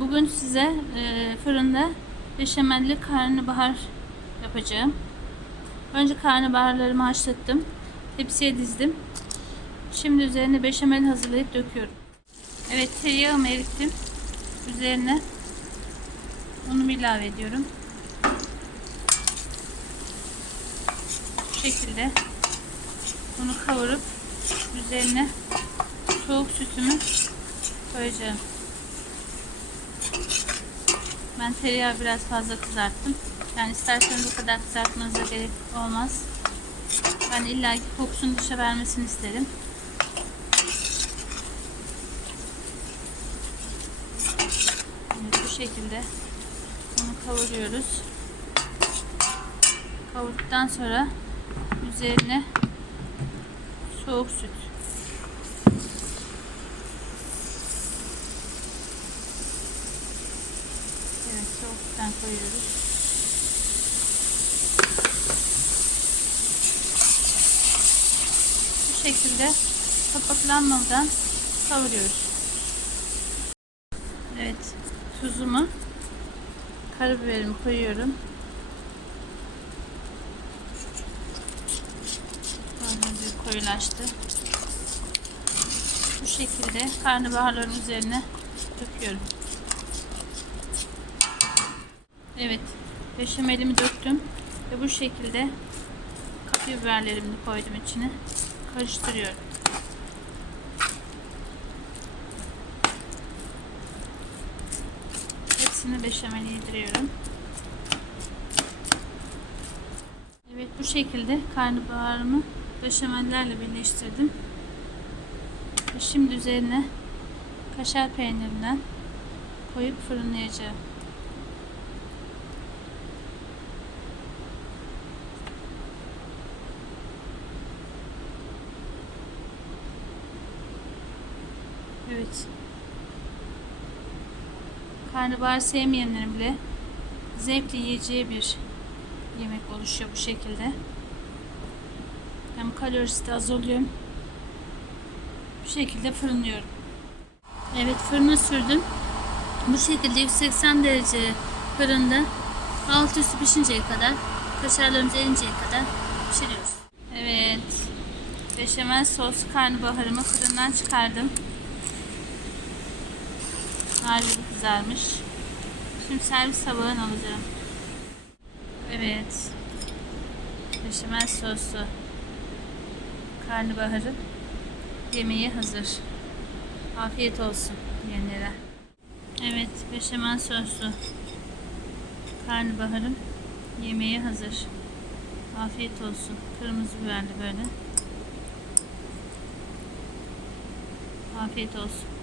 Bugün size e, fırında beşamelli karnabahar yapacağım. Önce karnabaharlarımı haşlattım. Tepsiye dizdim. Şimdi üzerine beşamel hazırlayıp döküyorum. Evet tereyağımı erittim. Üzerine unumu ilave ediyorum. Bu şekilde bunu kavurup üzerine soğuk sütümü koyacağım. Ben tereyağı biraz fazla kızarttım. Yani isterseniz bu kadar kızartmanıza gerek olmaz. Ben illa ki kokusunu dışa vermesini isterim. Evet, bu şekilde bunu kavuruyoruz. Kavurduktan sonra üzerine soğuk süt Evet, soğuk sütten koyuyoruz. Bu şekilde kapaklanmadan kavuruyoruz. Evet, tuzumu, karabiberimi koyuyorum. Gibi koyulaştı. Bu şekilde karnabaharların üzerine döküyorum. Evet, beşamelimi döktüm ve bu şekilde kapya biberlerimi koydum içine. Karıştırıyorum. Hepsini beşamel yediriyorum. Evet bu şekilde karnabaharımı beşamellerle birleştirdim. Şimdi üzerine kaşar peynirinden koyup fırınlayacağım. Evet. Karnabahar sevmeyenlerin bile zevkle yiyeceği bir yemek oluşuyor bu şekilde. Hem kalorisi de az oluyor. Bu şekilde fırınlıyorum. Evet fırına sürdüm. Bu şekilde 180 derece fırında alt üstü pişinceye kadar kaşarlarımız erinceye kadar pişiriyoruz. Evet. Beşamel sos karnabaharımı fırından çıkardım. Harcı kızarmış. Şimdi servis tabağına alacağım. Evet. Beşamel soslu karnabaharı yemeğe hazır. Afiyet olsun yiyenlere. Evet, beşamel soslu karnabaharım yemeğe hazır. Afiyet olsun. Kırmızı biberli böyle. Afiyet olsun.